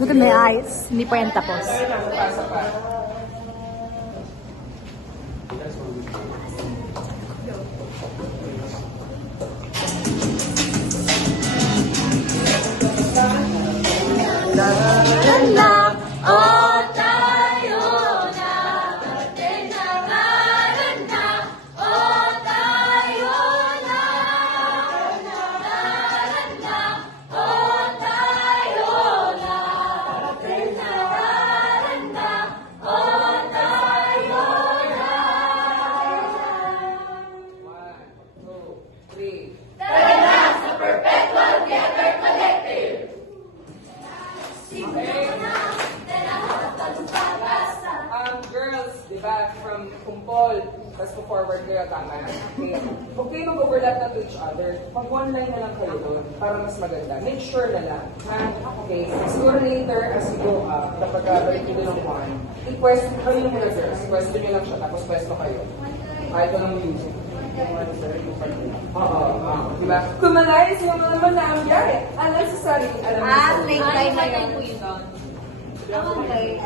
Look at my eyes. Hindi pa yan tapos. Pasa pa. Oh, tayo na. Tinangalan na. Oh, tayo na. Tinangalan na. Oh, tayo na. Tinangalan na. Oh, tayo na. 1, 2, 3. Tara na sa Perpetual Theater Collective. Girls, di ba, from kumpol, tapos po-forward kayo, tama na. Okay. Huwag kayo mag-overlap na to each other. Pag one line na lang kayo doon, para mas maganda. Make sure na lang. Ha? Okay. Siguro later, as you go up, kapag balik nyo ng one, i-question kayo yung mga girls. Question nyo lang siya, tapos question kayo. Ito ng music. Oo, diba? Kumalay sa mga manamgyari. Alam sa sarili, alam sa sarili. Late time na yun. Okay.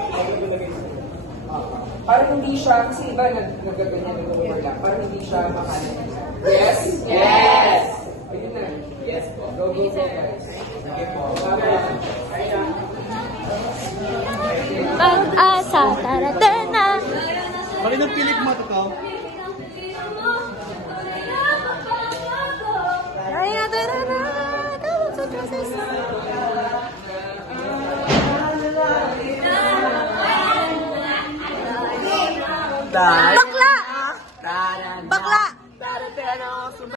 Parang hindi siya, kasi iba nagaganyan yung overlap, parang hindi siya makalit. Yes? Yes! Ayun na. Yes po. Go, go, go, guys. Sige po. Pag-asa, taratena. Bakit ang pilik mo ito? Dahil